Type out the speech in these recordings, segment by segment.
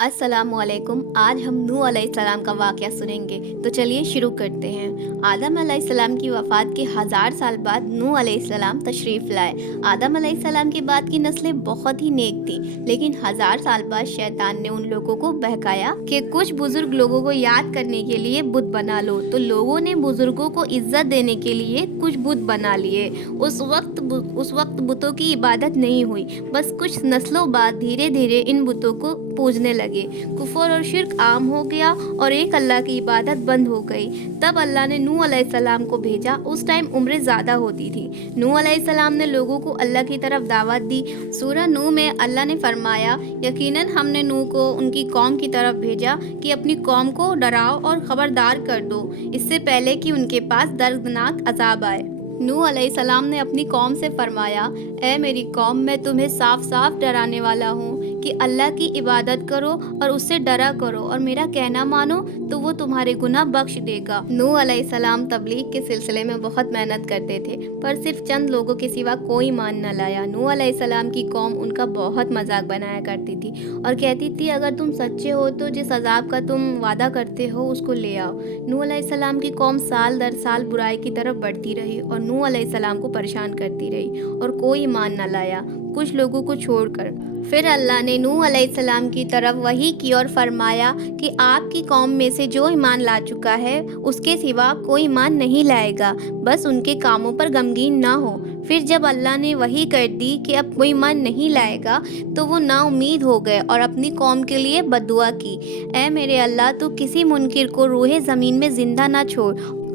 अस्सलाम वालेकुम। आज हम नूह अलैहिस्सलाम का वाक़या सुनेंगे, तो चलिए शुरू करते हैं। आदम अलैहिस्सलाम की वफ़ात के 1000 साल बाद नूह अलैहिस्सलाम तशरीफ़ लाए। आदम अलैहिस्सलाम के बाद की नस्लें बहुत ही नेक थीं, लेकिन 1000 साल बाद शैतान ने उन लोगों को बहकाया कि कुछ बुजुर्ग लोगों को याद करने के लिए बुत बना लो, तो लोगों ने बुजुर्गों को इज्जत देने के लिए कुछ बुत बना लिए। उस वक्त बुतों की इबादत नहीं हुई, बस कुछ नस्लों बाद धीरे धीरे इन बुतों को पूजने लगे। कुफर और शिर्क आम हो गया और एक अल्लाह की इबादत बंद हो गई। तब अल्लाह ने नूह अलैहिस्सलाम को भेजा। उस टाइम उम्रें ज़्यादा होती थी। नूह अलैहिस्सलाम ने लोगों को अल्लाह की तरफ दावत दी। सूरह नूह में अल्लाह ने फरमाया, यकीनन हमने नूह को उनकी कौम की तरफ भेजा कि अपनी कौम को डराओ और खबरदार कर दो, इससे पहले कि उनके पास दर्दनाक अजाब आए। नूह अलैहिस्सलाम ने अपनी कौम से फरमाया, ए मेरी कौम, मैं तुम्हें साफ साफ डराने वाला हूँ कि अल्लाह की इबादत करो और उससे डरा करो और मेरा कहना मानो तो वो तुम्हारे गुनाह बख्श देगा। नूह अलैहिस्सलाम तबलीग के सिलसिले में बहुत मेहनत करते थे, पर सिर्फ चंद लोगों के सिवा कोई मान न लाया। नूह अलैहिस्सलाम की कौम उनका बहुत मजाक बनाया करती थी और कहती थी, अगर तुम सच्चे हो तो जिस अजाब का तुम वादा करते हो उसको ले आओ। नूह अलैहिस्सलाम की कौम साल दर साल बुराई की तरफ बढ़ती रही और नूह अलैहिस्सलाम को परेशान करती रही और कोई ईमान न लाया, कुछ लोगों को छोड़कर। फिर अल्लाह ने नूह अलैहिस्सलाम की तरफ वही की और फरमाया कि आपकी कौम में से जो ईमान ला चुका है उसके सिवा कोई ईमान नहीं लाएगा, बस उनके कामों पर गमगीन ना हो। फिर जब अल्लाह ने वही कर दी कि अब कोई ईमान नहीं लाएगा, तो वो नाउम्मीद हो गए और अपनी कौम के लिए बद्दुआ की, ऐ मेरे अल्लाह, तू किसी मुनकिर को रूहे ज़मीन में ज़िंदा ना छोड़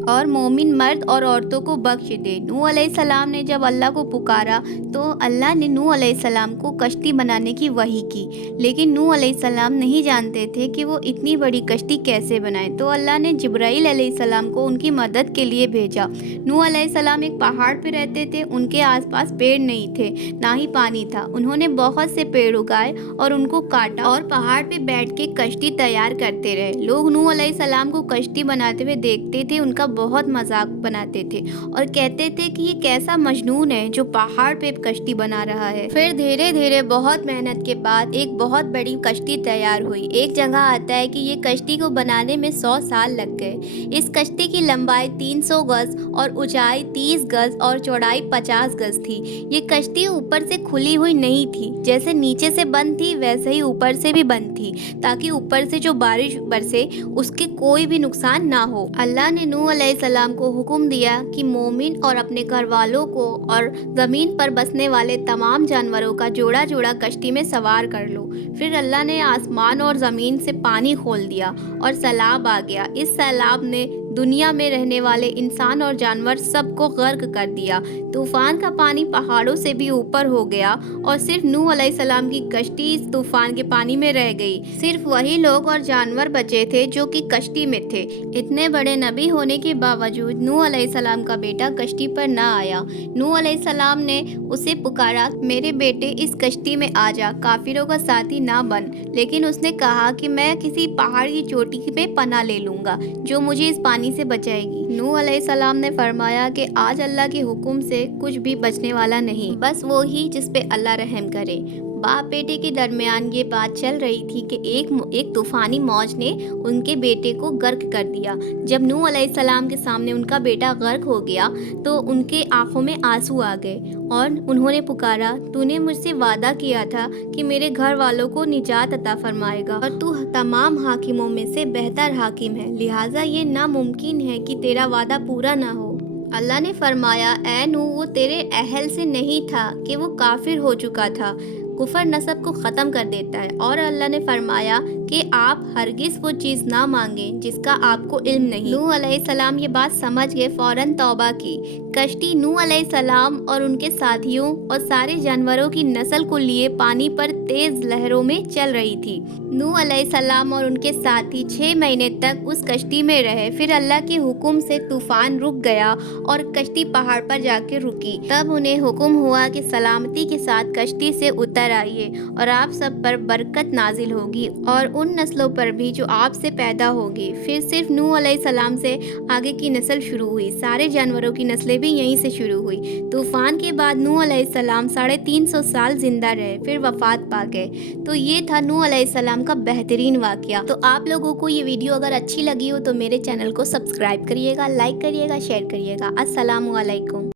और मोमिन मर्द और औरतों को बख्श दे। नूह अलैहिस्सलाम ने जब अल्लाह को पुकारा तो अल्लाह ने नूह अलैहिस्सलाम को कश्ती बनाने की वही की, लेकिन नूह अलैहिस्सलाम नहीं जानते थे कि वो इतनी बड़ी कश्ती कैसे बनाएं। तो अल्लाह ने जिब्राईल अलैहिस्सलाम को उनकी मदद के लिए भेजा। नूह अलैहिस्सलाम एक पहाड़ पर रहते थे, उनके आसपास पेड़ नहीं थे, ना ही पानी था। उन्होंने बहुत से पेड़ उगाए और उनको काटा और पहाड़ पे बैठ के कश्ती तैयार करते रहे। लोग नूह अलैहिस्सलाम को कश्ती बनाते हुए देखते थे, उनका बहुत मजाक बनाते थे और कहते थे कि ये कैसा मजनून है जो पहाड़ पे कश्ती बना रहा है। फिर धीरे धीरे बहुत मेहनत के बाद एक बहुत बड़ी कश्ती तैयार हुई। एक जगह आता है कि ये कश्ती को बनाने में 100 साल लग गए। इस कश्ती की लंबाई 300 गज और ऊंचाई 30 गज और चौड़ाई 50 गज थी। ये कश्ती ऊपर से खुली हुई नहीं थी, जैसे नीचे से बंद थी वैसे ही ऊपर से भी बंद थी, ताकि ऊपर से जो बारिश बरसे उसके कोई भी नुकसान ना हो। अल्लाह ने नूह अलैहिस्सलाम को हुक्म दिया कि मोमिन और अपने घर वालों को और ज़मीन पर बसने वाले तमाम जानवरों का जोड़ा जोड़ा कश्ती में सवार कर लो। फिर अल्लाह ने आसमान और ज़मीन से पानी खोल दिया और सैलाब आ गया। इस सैलाब ने दुनिया में रहने वाले इंसान और जानवर सबको गर्क कर दिया। तूफान का पानी पहाड़ों से भी ऊपर हो गया और सिर्फ नूह अलैहिस्सलाम की कश्ती इस तूफान के पानी में रह गई। सिर्फ वही लोग और जानवर बचे थे जो कि कश्ती में थे। इतने बड़े नबी होने के बावजूद नूह अलैहिस्सलाम का बेटा कश्ती पर ना आया। नूह अलैहिस्सलाम ने उसे पुकारा, मेरे बेटे इस कश्ती में आ जा, काफिरों का साथी ना बन। लेकिन उसने कहा कि मैं किसी पहाड़ की चोटी पे पनाह ले लूंगा जो मुझे इस पानी से बचाएगी। नूह अलैहिस्सलाम ने फरमाया कि आज अल्लाह के हुक्म से कुछ भी बचने वाला नहीं, बस वो ही जिस पे अल्लाह रहम करे। बाप बेटे के दरमियान ये बात चल रही थी कि एक तूफानी मौज ने उनके बेटे को गर्क कर दिया। जब नूह अलैहिस्सलाम के सामने उनका बेटा गर्क हो गया तो उनके आंखों में आंसू आ गए और उन्होंने पुकारा, तूने मुझसे वादा किया था कि मेरे घर वालों को निजात अता फरमाएगा और तू तमाम हाकिमों में से बेहतर हाकिम है, लिहाजा ये नामुमकिन है कि तेरा वादा पूरा ना हो। अल्लाह ने फरमाया, ऐ नूह, वो तेरे अहल से नहीं था कि वो काफिर हो चुका था। कुफर नसब को ख़त्म कर देता है। और अल्लाह ने फरमाया कि आप हरगिज़ वो चीज़ ना मांगें जिसका आपको इल्म नहीं। नूह अलैहिस्सलाम ये बात समझ गए, फ़ौरन तौबा की। कश्ती नूह अलैहिस्सलाम और उनके साथियों और सारे जानवरों की नस्ल को लिए पानी पर तेज़ लहरों में चल रही थी। नूह अलैहिस्सलाम और उनके साथी 6 महीने तक उस कश्ती में रहे। फिर अल्लाह के हुक्म से तूफ़ान रुक गया और कश्ती पहाड़ पर जाकर रुकी। तब उन्हें हुक्म हुआ कि सलामती के साथ कश्ती से उतर आइए और आप सब पर बरकत नाजिल होगी और ان نسلوں پر بھی جو آپ سے پیدا ہوگی۔ پھر صرف نوح علیہ السلام سے آگے کی نسل شروع ہوئی، سارے جانوروں کی نسلیں بھی یہیں سے شروع ہوئی۔ طوفان کے بعد نوح علیہ السلام 350 سال زندہ رہے، پھر وفات پا گئے۔ تو یہ تھا نوح علیہ السلام کا بہترین واقعہ۔ تو آپ لوگوں کو یہ ویڈیو اگر اچھی لگی ہو تو میرے چینل کو سبسکرائب کریے گا، لائک کریے گا، شیئر کریے گا۔ السلام علیکم۔